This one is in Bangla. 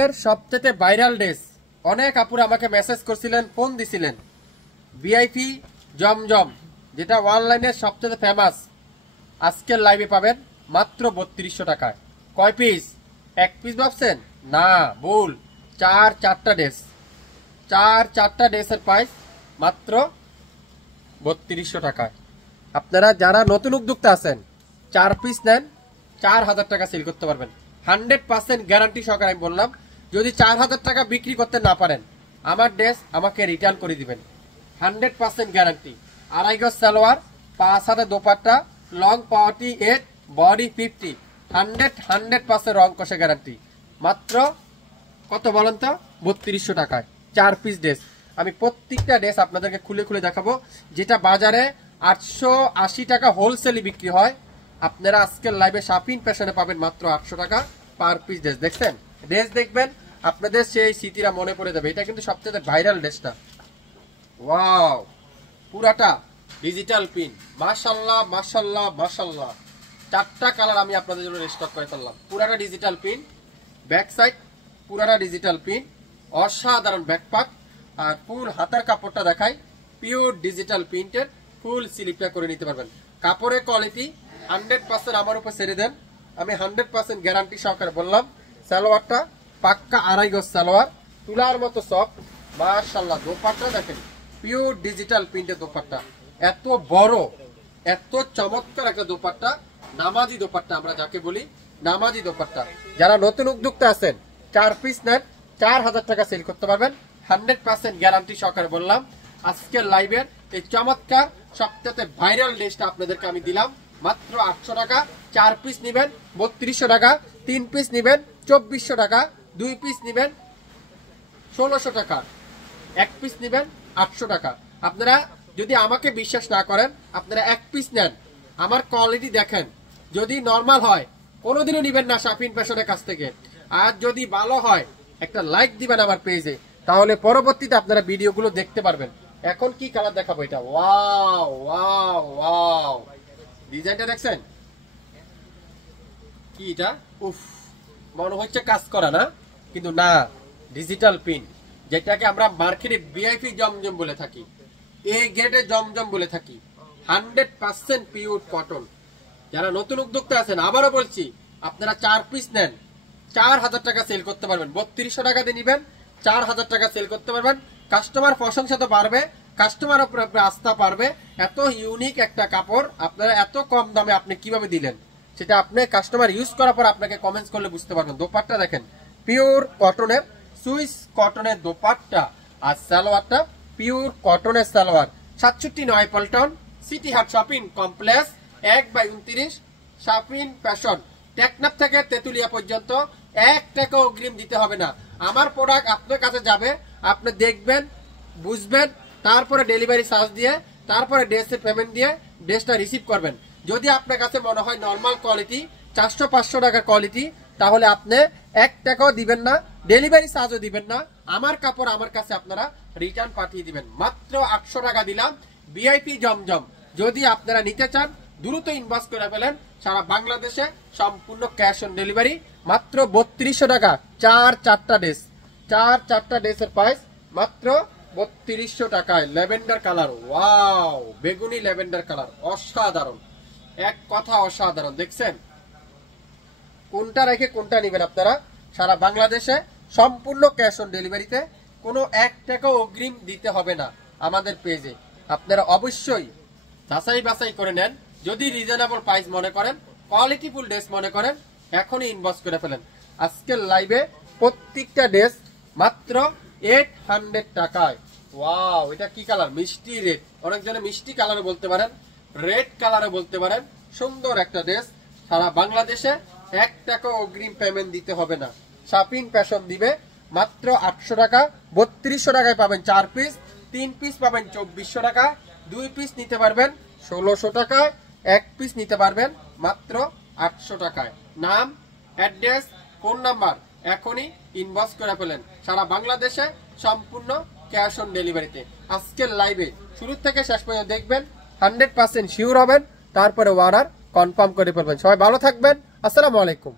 এর সবচেয়ে ভাইরাল ড্রেস, অনেক আপুরা আমাকে মেসেজ করছিলেন, ফোন দিছিলেন। ভিআইপি জমজম, যেটা অনলাইনের সবচেয়ে ফেমাস, আজকের লাইভে পাবেন মাত্র 3200 টাকায়। কয় পিস? এক পিস ভাবছেন? না, ভুল। চারটা ড্রেস, চারটা ড্রেসের প্রাইস মাত্র 3200 টাকায়। আপনারা যারা নতুন উদ্যোক্তা আছেন, 4 পিস নেন, 4000 টাকা সেল করতে পারবেন। 100% গ্যারান্টি সহকারে আমি বললাম। যদি 4000 টাকা বিক্রি করতে না পারেন, আমার ড্রেস আমাকে রিটার্ন করে দিবেন। 100% গ্যারান্টি। 2.5 গজ সালোয়ার, 5 হাতে দোপাট্টা, লং 48, বডি 50, 100% রং কষে গ্যারান্টি। মাত্র কত বলেন তো? 3200 টাকায় 4 পিস ড্রেস। আমি প্রত্যেকটা ড্রেস আপনাদেরকে খুলে খুলে দেখাবো। যেটা বাজারে 880 টাকা হোলসেলে বিক্রি হয়, আপনারা আজকের লাইভে শাপিন ফ্যাশনে পাবেন মাত্র 800 টাকা পার পিস ড্রেস। দেখছেন, ড্রেস দেখবেন আপনাদের সেই স্মৃতিরা মনে পড়ে যাবে। এটা কিন্তু সবচেয়ে ভাইরাল ড্রেসটা। ওয়াও, পুরাটা ডিজিটাল প্রিন্ট। মাশাআল্লাহ মাশাআল্লাহ মাশাআল্লাহ। 4টা কালার আমি আপনাদের জন্য স্টক করে ফেললাম। পুরাটা ডিজিটাল প্রিন্ট, ব্যাক সাইড পুরাটা ডিজিটাল প্রিন্ট, অসাধারণ ব্যাকপাক। আর ফুল হাতার কাপড়টা দেখাই, পিওর ডিজিটাল প্রিন্টের, ফুল স্লিপটা করে নিতে পারবেন। কাপড়ের কোয়ালিটি 100% আমার উপর ছেড়ে দেন, আমি 100% গ্যারান্টি সহকারে বললাম। সালোয়ারটা পাক্কা 2.5 গজ সালোয়ার, তুলার মতো সফট। মাশাআল্লাহ, দোপাট্টা দেখেন, পিওর ডিজিটাল প্রিন্টের দোপাট্টা। এত বড়, এত চমৎকার একটা দোপাট্টা, নামাজি দোপাট্টা আমরা যাকে বলি, নামাজি দোপাট্টা। যারা নতুন উদ্যোক্তা আছেন, 4 পিস নেন, 4000 টাকা সেল করতে পারবেন। 100% গ্যারান্টি সহকারে বললাম। আজকের লাইভের এই চমৎকার সবচেয়ে ভাইরাল ড্রেসটা আপনাদেরকে আমি দিলাম মাত্র 800 টাকা। 4 পিস নেবেন 3200 টাকা, 3 পিস নেবেন 2400 টাকা, 2 পিস নেবেন 1600 টাকা, 1 পিস নেবেন 800 টাকা। আপনারা যদি আমাকে বিশ্বাস না করেন, আপনারা 1 পিস নেন, আমার কোয়ালিটি দেখেন। যদি নরমাল হয় কোনোদিনও নেবেন না শাপিন ফ্যাশনের কাছ থেকে। আর যদি ভালো হয় একটা লাইক দিবেন আমার পেজে, তাহলে পরবর্তীতে আপনারা ভিডিওগুলো দেখতে পারবেন। এখন কি কালার দেখাবো? এটা ওয়াও ওয়াও ওয়াও, ডিজাইনটা দেখছেন কি? এটা উফ, মনে হচ্ছে কাজ করা না, কিন্তু না, ডিজিটাল প্রিন্ট, যেটাকে আমরা মার্কেটে ভিআইপি জমজম বলে থাকি, এ গ্রেডে জমজম বলে থাকি। 100% পিওর কটন। যারা নতুন উদ্যোক্তা আছেন, আবারও বলছি, আপনারা 4 পিস নেন, 4000 টাকা সেল করতে পারবেন। 3200 টাকা দিয়ে নিবেন, 4000 টাকা সেল করতে পারবেন। কাস্টমার প্রশংসা তো বাড়বে, কাস্টমার উপরে আস্থা পারবে। এত ইউনিক একটা কাপড় আপনারা এত কম দামে আপনি কিভাবে দিলেন, সেটা আপনি কাস্টমার ইউজ করার পর আপনাকে কমেন্টস করলে বুঝতে পারবেন। দোপাট্টা দেখেন, পিওর কটনের, সুইস কটনের দোপাট্টা। আর সালোয়ারটা পিওর কটনের সালোয়ার। 67 নয় পল্টন, সিটি হাট শপিং কমপ্লেক্স, 1/29 শাপিন ফ্যাশন। টেকনাফ থেকে তেতুলিয়া পর্যন্ত 1 টাকা অগ্রিম দিতে হবে না। আমার প্রোডাক্ট আপনার কাছে যাবে, আপনি দেখবেন, বুঝবেন, তারপরে ডেলিভারি চার্জ দিয়ে, তারপরে ড্রেসের পেমেন্ট দিয়ে ড্রেসটা রিসিভ করবেন। যদি আপনার কাছে মনে হয় নরমাল কোয়ালিটি, 400-500 টাকার কোয়ালিটি, তাহলে আপনি 1 টাকাও দিবেন না, ডেলিভারি চার্জও দিবেন না। আমার কাপড় আমার কাছে আপনারা রিটার্ন পাঠিয়ে দিবেন। মাত্র 800 টাকা দিলাম, ভিআইপি জমজম। যদি আপনারা নিতে চান, দ্রুত ইনবক্স করে ফেলেন। সারা বাংলাদেশে সম্পূর্ণ ক্যাশ অন ডেলিভারি। মাত্র 3200 টাকা, চারটা ড্রেস, চারটা ড্রেসের প্রাইস মাত্র 3200 টাকায়। ল্যাভেন্ডার কালার, ওয়াও, বেগুনি ল্যাভেন্ডার কালার, অসাধারণ, এক কথা অসাধারণ। দেখছেন, কোনটা রেখে কোনটা নেবেন আপনারা। সারা বাংলাদেশে সম্পূর্ণ ক্যাশ অন ডেলিভারিতে, কোনো 1 টাকাও অগ্রিম দিতে হবে না। আমাদের পেজে আপনারা অবশ্যই যাচাই বাছাই করে নেন। যদি রিজনেবল প্রাইস মনে করেন, কোয়ালিটিফুল ড্রেস মনে করেন, এখনই ইনবক্স করে ফেলেন। আজকের লাইভে প্রত্যেকটা ড্রেস মাত্র 800 টাকায়। ওয়াও, এটা কি কালার? মিষ্টি রেড। অনেকজনে মিষ্টি কালারও বলতে পারেন, রেড কালারও বলতে পারেন। সুন্দর একটা ড্রেস। সারা বাংলাদেশে 1 টাকা অগ্রিম পেমেন্ট দিতে হবে না। শাপিন ফ্যাশন দিবে মাত্র 800 টাকা। 3200 টাকায় পাবেন 4 পিস, 3 পিস পাবেন 2400 টাকা, 2 পিস নিতে পারবেন 1600 টাকায়, 1 পিস নিতে পারবেন মাত্র 800 টাকায়। নাম, অ্যাড্রেস, ফোন নাম্বার এখনই ইনবক্স করে ফেলেন। সারা বাংলাদেশে সম্পূর্ণ ক্যাশ অন ডেলিভারিতে। আজকের লাইভে শুরু থেকে শেষ পর্যন্ত দেখবেন, 100% শিওর হবেন, তারপরে অর্ডার কনফার্ম করে ফেলবেন। সবাই ভালো থাকবেন। আসসালামু আলাইকুম।